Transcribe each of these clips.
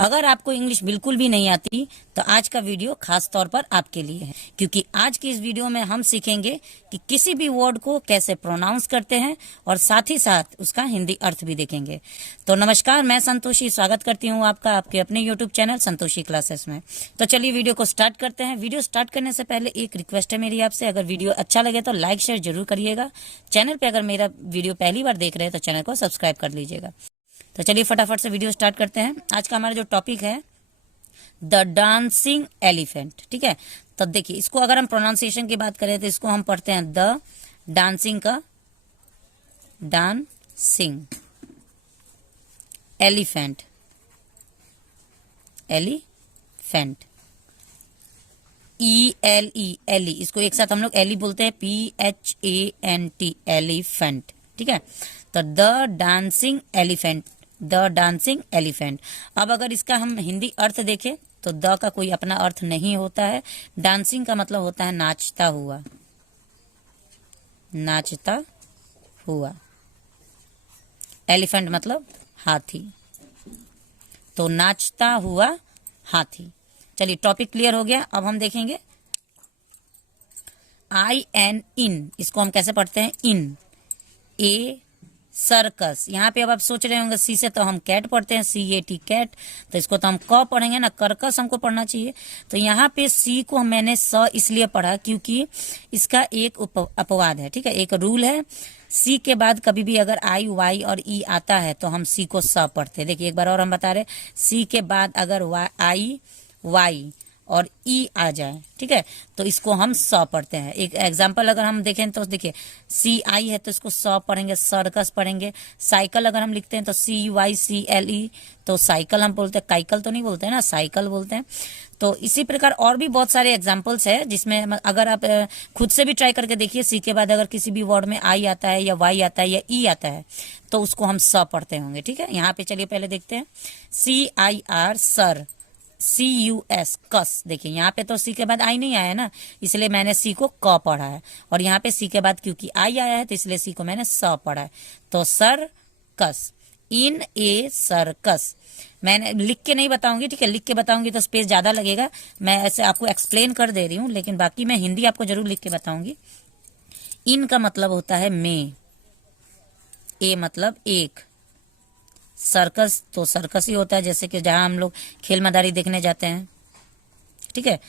अगर आपको इंग्लिश बिल्कुल भी नहीं आती तो आज का वीडियो खास तौर पर आपके लिए है, क्योंकि आज की इस वीडियो में हम सीखेंगे कि किसी भी वर्ड को कैसे प्रोनाउंस करते हैं और साथ ही साथ उसका हिंदी अर्थ भी देखेंगे। तो नमस्कार, मैं संतोषी स्वागत करती हूँ आपका आपके अपने यूट्यूब चैनल संतोषी क्लासेस में। तो चलिए वीडियो को स्टार्ट करते हैं। वीडियो स्टार्ट करने से पहले एक रिक्वेस्ट है मेरी आपसे, अगर वीडियो अच्छा लगे तो लाइक शेयर जरूर करिएगा। चैनल पर अगर मेरा वीडियो पहली बार देख रहे हैं तो चैनल को सब्सक्राइब कर लीजिएगा। तो चलिए फटाफट से वीडियो स्टार्ट करते हैं। आज का हमारा जो टॉपिक है द डांसिंग एलिफेंट। ठीक है, तो देखिए इसको अगर हम प्रोनाउंसिएशन की बात करें तो इसको हम पढ़ते हैं द डांसिंग का डांसिंग एलिफेंट, एलिफेंट एली, इसको एक साथ हम लोग एली बोलते हैं, PHANT, एलिफेंट। ठीक है, तो the dancing elephant, the dancing elephant. अब अगर इसका हम हिंदी अर्थ देखें तो द का कोई अपना अर्थ नहीं होता है। डांसिंग का मतलब होता है नाचता हुआ, नाचता हुआ। एलिफेंट मतलब हाथी, तो नाचता हुआ हाथी। चलिए टॉपिक क्लियर हो गया। अब हम देखेंगे आई एन इन, इसको हम कैसे पढ़ते हैं? इन, ए सर्कस। यहाँ पे अब आप सोच रहे होंगे सी से तो हम कैट पढ़ते हैं, CAT कैट, तो इसको तो हम क पढ़ेंगे ना, करकस हमको पढ़ना चाहिए। तो यहाँ पे सी को मैंने स इसलिए पढ़ा क्योंकि इसका एक अपवाद है। ठीक है, एक रूल है, सी के बाद कभी भी अगर आई वाई और ई आता है तो हम सी को स पढ़ते हैं। देखिए एक बार और हम बता रहे, सी के बाद अगर आई वाई और ई आ जाए, ठीक है, तो इसको हम स पढ़ते हैं। एक एग्जांपल अगर हम देखें तो देखिए CI है तो इसको स पढ़ेंगे, सर्कस पढ़ेंगे। साइकिल अगर हम लिखते हैं तो CYCLE, तो साइकिल हम बोलते हैं, काइकल तो नहीं बोलते हैं ना, साइकिल बोलते हैं। तो इसी प्रकार और भी बहुत सारे एग्जाम्पल्स है जिसमें अगर आप खुद से भी ट्राई करके देखिए, सी के बाद अगर किसी भी वर्ड में आई आता है या वाई आता है या ई आता है तो उसको हम स पढ़ते होंगे। ठीक है, यहाँ पे चलिए पहले देखते हैं CIR सर, CUS कस। देखिए यहाँ पे तो सी के बाद आई नहीं आया ना, इसलिए मैंने सी को क पढ़ा है, और यहाँ पे सी के बाद क्योंकि आई आया है तो इसलिए सी को मैंने स पढ़ा है। तो sir cos, in a circus. मैंने लिख के नहीं बताऊंगी, ठीक है, लिख के बताऊंगी तो स्पेस ज्यादा लगेगा। मैं ऐसे आपको एक्सप्लेन कर दे रही हूँ, लेकिन बाकी मैं हिंदी आपको जरूर लिख के बताऊंगी। इन का मतलब होता है में, ए मतलब एक, सर्कस तो सर्कस ही होता है, जैसे कि जहां हम लोग खेल मदारी देखने जाते हैं। ठीक है,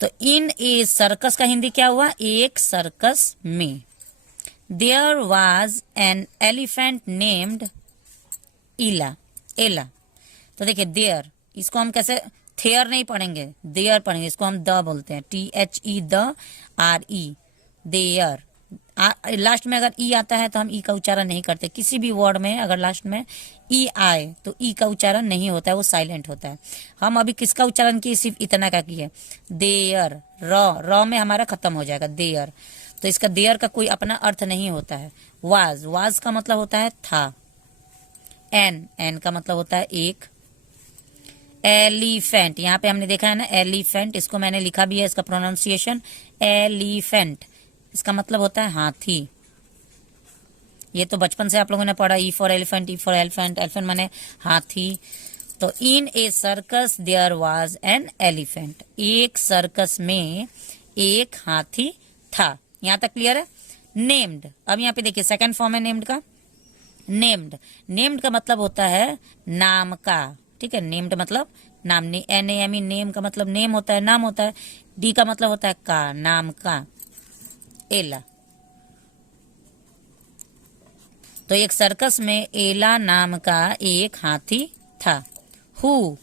तो इन ए सर्कस का हिंदी क्या हुआ? एक सर्कस में। There was an elephant named Ila, Ella. तो देखिए देयर, इसको हम कैसे, थेयर नहीं पढ़ेंगे, देयर पढ़ेंगे, इसको हम द बोलते हैं, THE देयर। लास्ट में अगर ई आता है तो हम ई का उच्चारण नहीं करते। किसी भी वर्ड में अगर लास्ट में ई आए तो ई का उच्चारण नहीं होता है, वो साइलेंट होता है। हम अभी किसका उच्चारण किए? सिर्फ इतना का किए, देयर। र में हमारा खत्म हो जाएगा, देयर। तो इसका देयर का कोई अपना अर्थ नहीं होता है। वाज का मतलब होता है था। एन का मतलब होता है एक। एलिफेंट, यहाँ पे हमने देखा है ना एलिफेंट, इसको मैंने लिखा भी है, इसका प्रोनाउंसिएशन एलिफेंट, इसका मतलब होता है हाथी। ये तो बचपन से आप लोगों ने पढ़ा, ई फॉर एलिफेंट, एलिफेंट माने हाथी। तो in a circus there was an elephant, एक सर्कस में एक हाथी था। यहां तक क्लियर है? नेम्ड, अब यहाँ पे देखिए सेकंड फॉर्म है नेम्ड का। नेम्ड का मतलब होता है नाम का। ठीक है, नेम्ड मतलब नाम, NAME, नेम का मतलब नेम होता है, नाम होता है। डी का मतलब होता है का, नाम का। एला, तो एक सर्कस में एला नाम का एक हाथी था। हु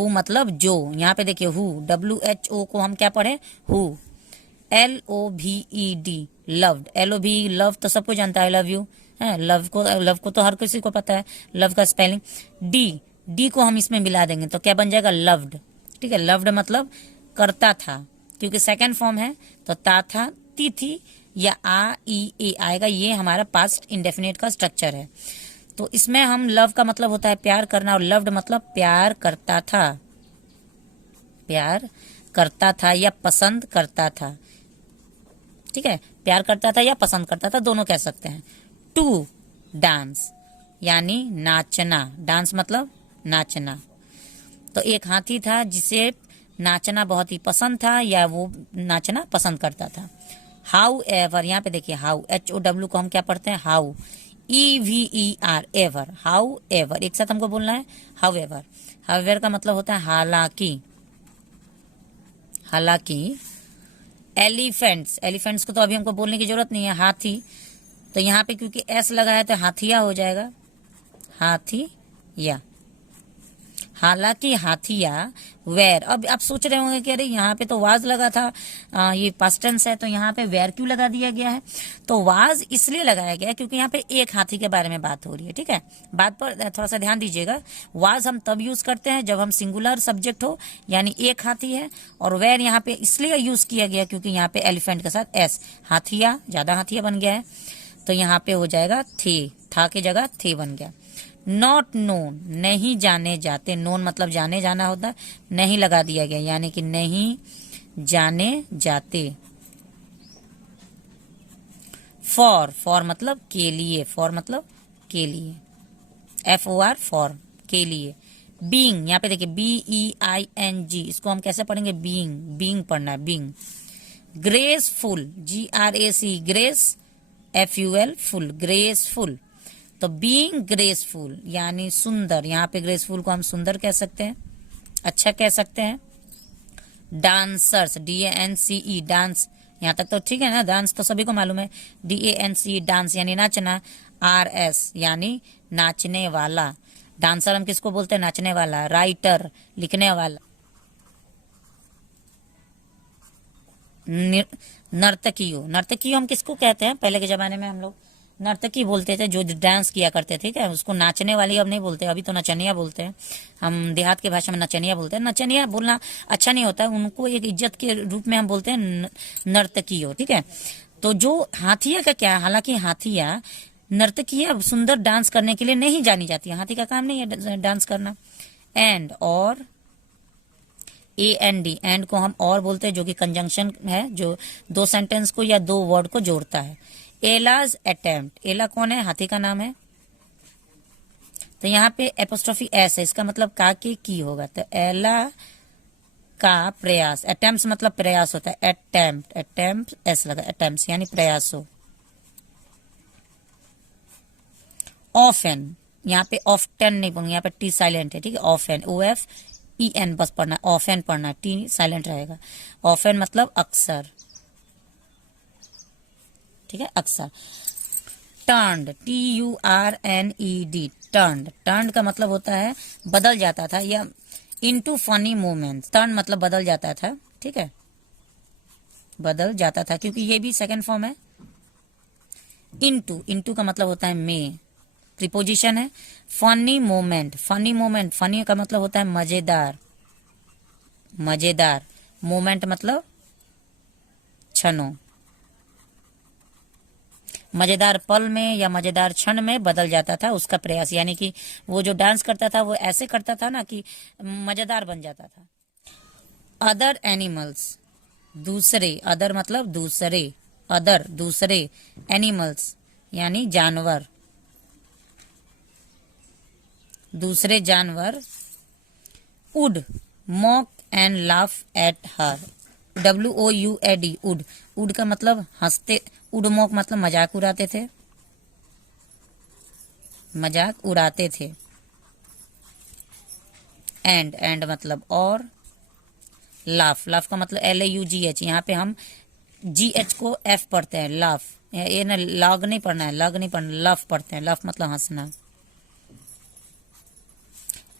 मतलब जो, यहाँ पे देखिए हु, WHO को हम क्या पढ़े? Who. LOVED loved, LOV love तो सबको जानता है, लव यू है। लव को तो हर किसी को पता है, लव का स्पेलिंग। डी को हम इसमें मिला देंगे तो क्या बन जाएगा? लव्ड। ठीक है, लव्ड मतलब करता था, क्योंकि सेकंड फॉर्म है तो ता था, ती थी, या आ ई ए आएगा। ये हमारा पास्ट इंडेफिनिट का स्ट्रक्चर है। तो इसमें हम लव का मतलब होता है प्यार करना, और लव्ड मतलब प्यार करता था, प्यार करता था या पसंद करता था। ठीक है, प्यार करता था या पसंद करता था, दोनों कह सकते हैं। टू डांस यानी नाचना, डांस मतलब नाचना। तो एक हाथी था जिसे नाचना बहुत ही पसंद था या वो नाचना पसंद करता था। हाउ एवर, यहाँ पे देखिए हाउ, HOW को हम क्या पढ़ते हैं, how, EVER, ever, how ever, एक साथ हमको बोलना है हाउ एवर। हाउ एवर का मतलब होता है हालांकि। हालांकि एलिफेंट्स, एलिफेंट्स को तो अभी हमको बोलने की जरूरत नहीं है, हाथी, तो यहाँ पे क्योंकि एस लगा है तो हाथिया हो जाएगा, हाथिया। हालांकि हाथिया वेर। अब आप सोच रहे होंगे कि अरे यहाँ पे तो वाज लगा था, ये पास्ट टेंस है, तो यहाँ पे वेर क्यों लगा दिया गया है? तो वाज इसलिए लगाया गया है क्योंकि यहाँ पे एक हाथी के बारे में बात हो रही है, ठीक है। बात पर थोड़ा सा ध्यान दीजिएगा। वाज हम तब यूज करते हैं जब हम सिंगुलर सब्जेक्ट हो, यानी एक हाथी है, और वेर यहाँ पे इसलिए यूज किया गया क्योंकि यहाँ पे एलिफेंट के साथ एस, हाथिया, ज्यादा हाथिया बन गया है, तो यहाँ पे हो जाएगा थे, था की जगह थे बन गया। नॉट नोन, नहीं जाने जाते, नोन मतलब जाने जाना होता है, नहीं लगा दिया गया, यानी कि नहीं जाने जाते। फॉर, फॉर मतलब के लिए, फॉर मतलब के लिए, FOR, फॉर, के लिए। बीइंग, यहाँ पे देखिए BEING, इसको हम कैसे पढ़ेंगे, बीइंग, बीइंग पढ़ना है, being. Graceful, GRAC, grace, FUL, full, graceful. तो बीइंग ग्रेसफुल यानी सुंदर, यहाँ पे ग्रेसफुल को हम सुंदर कह सकते हैं, अच्छा कह सकते हैं। डांसर्स, DANCE, डांस, यहाँ तक तो ठीक है ना, डांस तो सभी को मालूम है, DANCE, डांस यानी नाचना। RS यानी नाचने वाला। डांसर हम किसको बोलते हैं, नाचने वाला। राइटर, लिखने वाला। नर्तकियों, नर्तकियों हम किसको कहते हैं, पहले के जमाने में हम लोग नर्तकी बोलते थे, जो डांस किया करते थे, ठीक है, उसको नाचने वाली अब नहीं बोलते, अभी तो नचनिया बोलते हैं, हम देहात के भाषा में नचनिया बोलते हैं। नचनिया बोलना अच्छा नहीं होता है, उनको एक इज्जत के रूप में हम बोलते हैं नर्तकियों, ठीक है। तो जो हाथिया का क्या, हालांकि हाथिया, नर्तकिया सुंदर डांस करने के लिए नहीं जानी जाती, हाथी का काम नहीं है डांस करना। एंड, और, AND, एंड को हम और बोलते हैं, जो कि कंजंक्शन है, जो दो सेंटेंस को या दो वर्ड को जोड़ता है। एलाज अटेम्प्ट, एला कौन है, हाथी का नाम है, तो यहाँ पे एपोस्ट्रोफी एस है, इसका मतलब का के की होगा, तो एला का प्रयास। अटेम्प्ट मतलब प्रयास होता है, अटेम्प्ट, अटेम्प्ट एस लगा, अटेम्प्ट यानी प्रयासो। ऑफन, यहाँ पे ऑफ्टन नहीं पढ़ूंगा, यहाँ पे टी साइलेंट है, ठीक है। ऑफन, OFEN बस पढ़ना, ऑफन पढ़ना, टी साइलेंट रहेगा। ऑफन मतलब अक्सर, ठीक है, अक्सर। टर्न्ड, TURNED, टर्न्ड, टर्न्ड का मतलब होता है बदल जाता था, या इनटू फनी मोमेंट्स। टर्न मतलब बदल जाता था, ठीक है, बदल जाता था, क्योंकि ये भी सेकंड फॉर्म है। इनटू, इनटू का मतलब होता है में, प्रीपोजिशन है। Funny moment, funny moment, funny का मतलब होता है मजेदार, मजेदार। मोमेंट मतलब क्षणों, मजेदार पल में या मजेदार क्षण में बदल जाता था उसका प्रयास, यानी कि वो जो डांस करता था वो ऐसे करता था ना कि मजेदार बन जाता था। अदर एनिमल्स, दूसरे, अदर मतलब दूसरे, अदर दूसरे, एनिमल्स यानी जानवर, दूसरे जानवर। Would mock and laugh at her, WOUD, would, would का मतलब हंसते, वुड मॉक मतलब मजाक उड़ाते थे, मजाक उड़ाते थे। एंड मतलब और। लाफ, लाफ का मतलब LAUGH, यहाँ पे हम GH को F पढ़ते हैं, लाफ, ये ना लॉग नहीं पढ़ना है, लॉग नहीं पढ़ना, लफ पढ़ते हैं, लफ मतलब हंसना।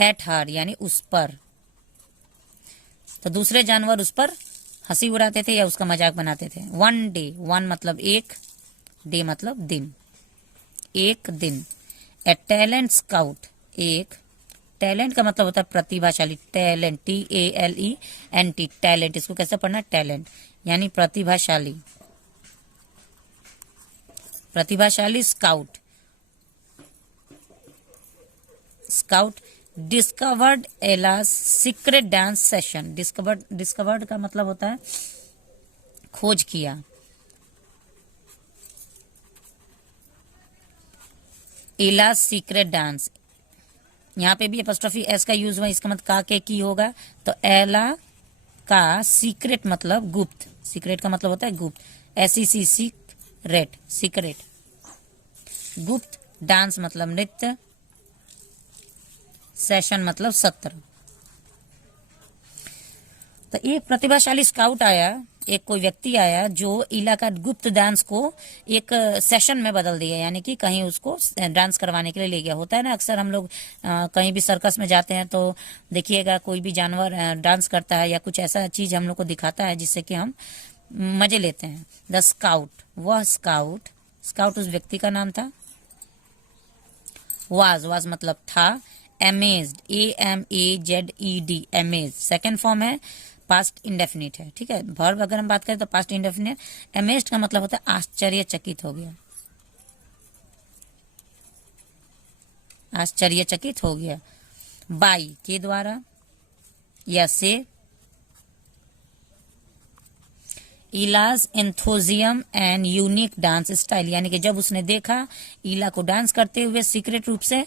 एट हर यानी उस पर, तो दूसरे जानवर उस पर हंसी उड़ाते थे या उसका मजाक बनाते थे। वन डे, वन मतलब एक, डे मतलब दिन, एक दिन। ए टैलेंट स्काउट, एक, टैलेंट का मतलब होता है प्रतिभाशाली, टैलेंट, TALENT, टैलेंट, इसको कैसे पढ़ना, टैलेंट यानी प्रतिभाशाली, प्रतिभाशाली scout, scout. Discovered alas secret dance session, discovered, discovered का मतलब होता है खोज किया, एलास सीक्रेट डांस, यहाँ पे भी एपोस्ट्रोफी एस का यूज हुआ, इसका मतलब का के की होगा, तो एला का सीक्रेट मतलब गुप्त, सीक्रेट का मतलब होता है गुप्त, SEC सीक्रेट, सीक्रेट गुप्त, डांस मतलब नृत्य, सेशन मतलब सत्र। तो एक प्रतिभाशाली स्काउट आया, एक कोई व्यक्ति आया जो इला का गुप्त डांस को एक सेशन में बदल दिया, यानी कि कहीं उसको डांस करवाने के लिए ले गया। होता है ना, अक्सर हम लोग कहीं भी सर्कस में जाते हैं तो देखिएगा कोई भी जानवर डांस करता है या कुछ ऐसा चीज हम लोग को दिखाता है जिससे कि हम मजे लेते हैं। द स्काउट, वह स्काउट, स्काउट उस व्यक्ति का नाम था। वाज मतलब था। Amazed, AMAZED, amaze second form है, पास्ट इंडेफिनिट है, ठीक है। वर्ब अगर हम बात करें तो पास्ट इंडेफिनिट। अमेज्ड का मतलब होता है आश्चर्यचकित हो गया, आश्चर्यचकित हो गया। बाई के द्वारा या से। इलाज एंथोजियम एंड यूनिक डांस स्टाइल, यानी कि जब उसने देखा इला को डांस करते हुए सीक्रेट रूप से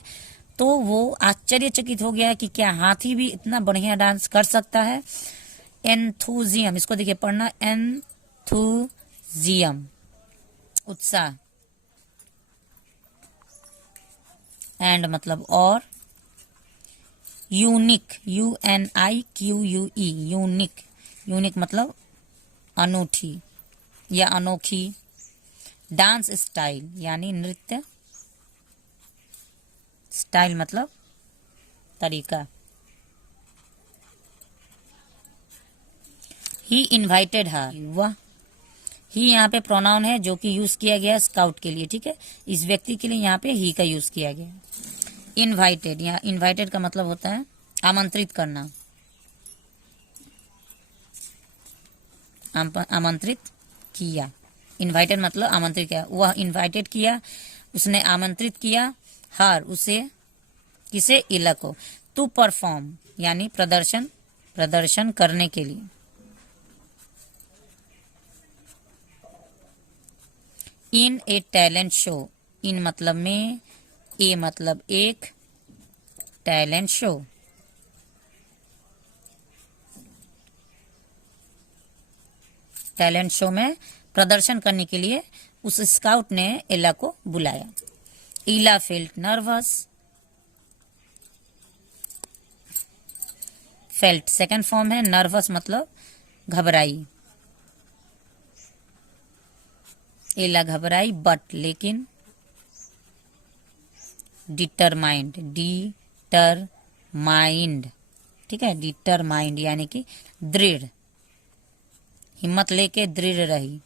तो वो आश्चर्यचकित हो गया कि क्या हाथी भी इतना बढ़िया डांस कर सकता है। एंथुजियम, इसको देखिए पढ़ना, एंथुजियम उत्साह, एंड मतलब और, यूनिक UNIQUE यूनिक, यूनिक मतलब अनूठी या अनोखी। डांस स्टाइल यानी नृत्य, स्टाइल मतलब तरीका। ही इन्वाइटेड हर, वह, ही यहाँ पे प्रोनाउन है जो कि यूज किया गया स्काउट के लिए, ठीक है। इस व्यक्ति के लिए यहाँ पे ही का यूज किया गया। इनवाइटेड, यहाँ इनवाइटेड का मतलब होता है आमंत्रित करना, आमंत्रित किया। इनवाइटेड मतलब आमंत्रित किया, वह इनवाइटेड किया, उसने आमंत्रित किया, हर उसे, किसे, इला को, टू परफॉर्म यानी प्रदर्शन, प्रदर्शन करने के लिए। इन ए टैलेंट शो, इन मतलब में, ए मतलब एक, टैलेंट शो, टैलेंट शो में प्रदर्शन करने के लिए उस स्काउट ने इला को बुलाया। इला felt nervous, felt second form है, नर्वस मतलब घबराई, इला घबराई, बट लेकिन, डिटरमाइंड, डिटरमाइंड, ठीक है, डिटरमाइंड यानी कि दृढ़, हिम्मत लेके दृढ़ रही।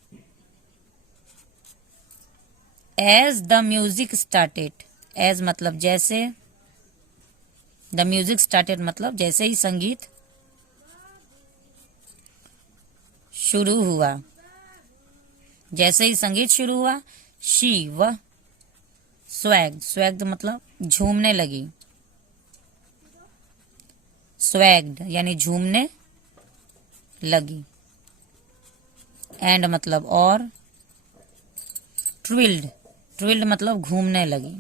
As the music started, as मतलब जैसे, द म्यूजिक स्टार्टेड मतलब जैसे ही संगीत शुरू हुआ, जैसे ही संगीत शुरू हुआ, शी वह, स्वैग, स्वैग्ड मतलब झूमने लगी, स्वैग्ड यानी झूमने लगी। एंड मतलब और, ट्विल्ड, ट्विल्ड मतलब घूमने लगी।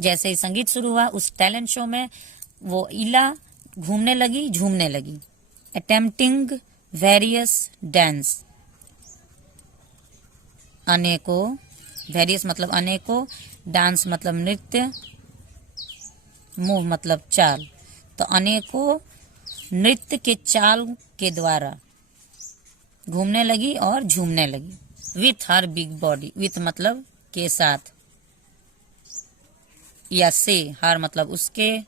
जैसे ही संगीत शुरू हुआ उस टैलेंट शो में वो इला घूमने लगी, झूमने लगी। अटेम्प्टिंग वेरियस डांस, अनेकों, वेरियस मतलब अनेकों, डांस मतलब नृत्य, मूव मतलब चाल, तो अनेकों नृत्य के चाल के द्वारा घूमने लगी और झूमने लगी। With her big body, with मतलब के साथ, या से, हर मतलब उसके,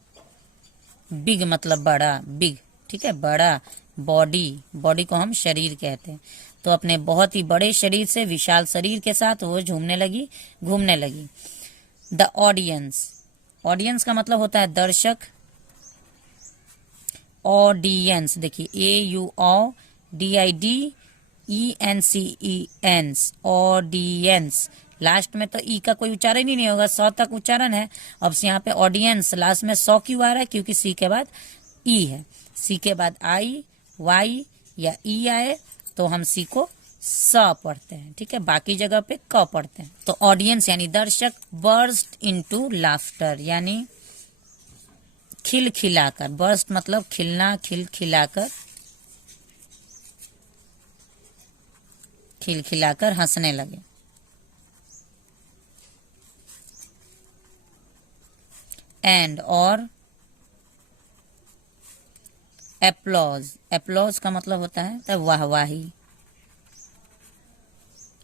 बिग मतलब बड़ा, बिग, ठीक है, बड़ा, बॉडी, बॉडी को हम शरीर कहते हैं, तो अपने बहुत ही बड़े शरीर से, विशाल शरीर के साथ वो झूमने लगी, घूमने लगी। द ऑडियंस, ऑडियंस का मतलब होता है दर्शक, ऑडियंस देखिए AUODIDENCENS, ऑडियंस, लास्ट में तो ई का कोई उच्चारण ही नहीं होगा, सौ तक उच्चारण है। अब यहाँ पे ऑडियंस लास्ट में सौ क्यों आ रहा है, क्योंकि सी के बाद ई है, सी के बाद आई, वाई या ई आए तो हम सी को स पढ़ते हैं, ठीक है, बाकी जगह पे क पढ़ते हैं। तो ऑडियंस यानी दर्शक बर्स्ट इनटू लाफ्टर यानी खिलखिलाकर, बर्स्ट मतलब खिलना, खिलखिलाकर, खिलखिलाकर हंसने लगे। एंड और एप्लॉज, एप्लॉज का मतलब होता है तो वाहवाही,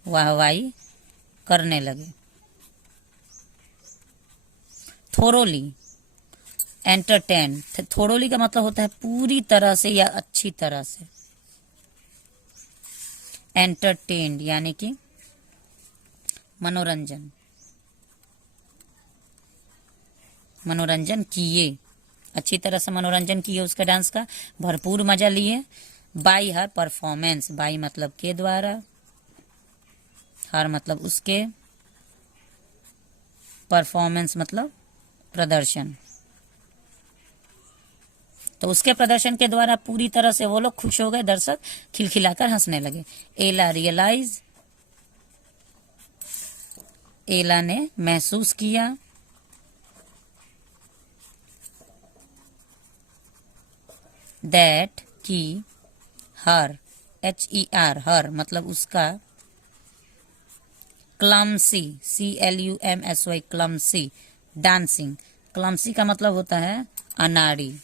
वाहवाही करने लगे। थोरोली एंटरटेन, थोरोली का मतलब होता है पूरी तरह से या अच्छी तरह से। एंटरटेन्ड यानी कि मनोरंजन, मनोरंजन किए, अच्छी तरह से मनोरंजन किए उसका डांस का, भरपूर मजा लिए। बाई हर परफॉर्मेंस, बाई मतलब के द्वारा, हर मतलब उसके, परफॉर्मेंस मतलब प्रदर्शन। तो उसके प्रदर्शन के द्वारा पूरी तरह से वो लोग खुश हो गए, दर्शक खिलखिलाकर हंसने लगे। एला रियलाइज, एला ने महसूस किया। दैट की हर, HER हर मतलब उसका, clumsy CLUMSY clumsy dancing, clumsy का मतलब होता है अनाड़ी।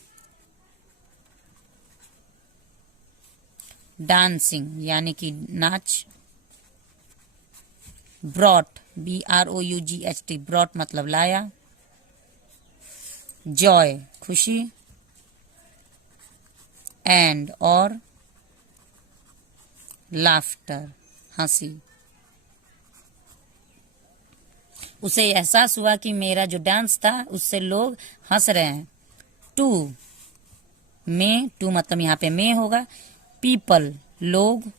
डांसिंग यानी कि नाच। ब्रॉट BROUGHT ब्रॉट मतलब लाया। जॉय खुशी। एंड और लाफ्टर हंसी। उसे एहसास हुआ कि मेरा जो डांस था उससे लोग हंस रहे हैं। टू में, टू मतलब यहाँ पे में होगा। पीपल लोग।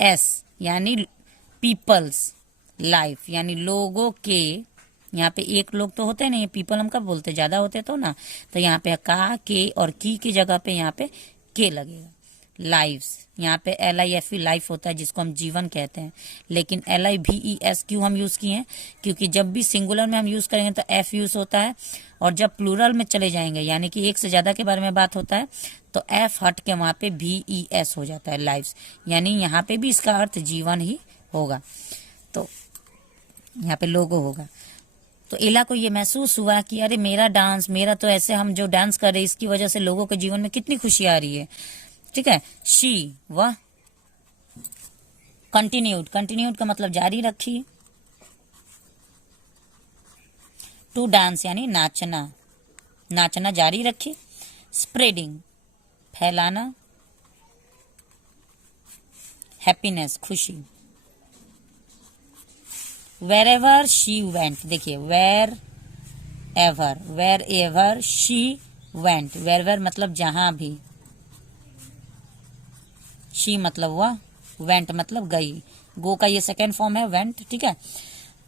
एस यानी पीपल्स, लाइफ यानी लोगों के, यहाँ पे एक लोग तो होते नहीं, पीपल हम कब बोलते, ज्यादा होते तो ना, तो यहाँ पे का के और की जगह पे यहाँ पे के लगेगा। लाइव्स, यहाँ पे LIFE लाइफ होता है जिसको हम जीवन कहते हैं, लेकिन LIVES क्यों हम यूज किए हैं, क्योंकि जब भी सिंगुलर में हम यूज करेंगे तो F यूज होता है, और जब प्लूरल में चले जाएंगे यानी कि एक से ज्यादा के बारे में बात होता है तो F हट के वहां पे VES हो जाता है, लाइव्स, यानी यहाँ पे भी इसका अर्थ जीवन ही होगा, तो यहाँ पे लोगो होगा। तो एला को ये महसूस हुआ कि अरे मेरा डांस, मेरा तो ऐसे हम जो डांस कर रहे हैं इसकी वजह से लोगों के जीवन में कितनी खुशी आ रही है, ठीक है। शी वह कंटिन्यूड, कंटिन्यूड का मतलब जारी रखी। टू डांस यानी नाचना, नाचना जारी रखी। स्प्रेडिंग फैलाना। हैप्पीनेस खुशी। वेर एवर शी वेंट, देखिए wherever she went, wherever मतलब जहां भी, शी मतलब वह, वेंट मतलब गई, गो का ये सेकेंड फॉर्म है वेंट, ठीक है।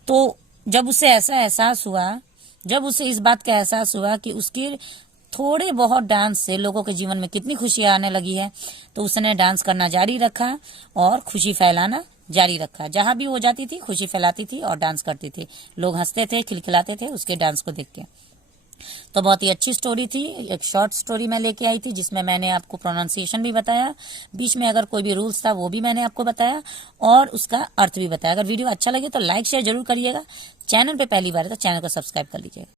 तो जब उसे ऐसा एहसास हुआ, जब उसे इस बात का एहसास हुआ कि उसके थोड़े बहुत डांस से लोगों के जीवन में कितनी खुशी आने लगी है, तो उसने डांस करना जारी रखा और खुशी फैलाना जारी रखा। जहां भी वो जाती थी खुशी फैलाती थी और डांस करती थी, लोग हंसते थे, खिलखिलाते थे उसके डांस को देख के। तो बहुत ही अच्छी स्टोरी थी, एक शॉर्ट स्टोरी मैं लेके आई थी जिसमें मैंने आपको प्रोनाउंसिएशन भी बताया, बीच में अगर कोई भी रूल्स था वो भी मैंने आपको बताया और उसका अर्थ भी बताया। अगर वीडियो अच्छा लगे तो लाइक शेयर जरूर करिएगा, चैनल पे पहली बार है तो चैनल को सब्सक्राइब कर लीजिएगा।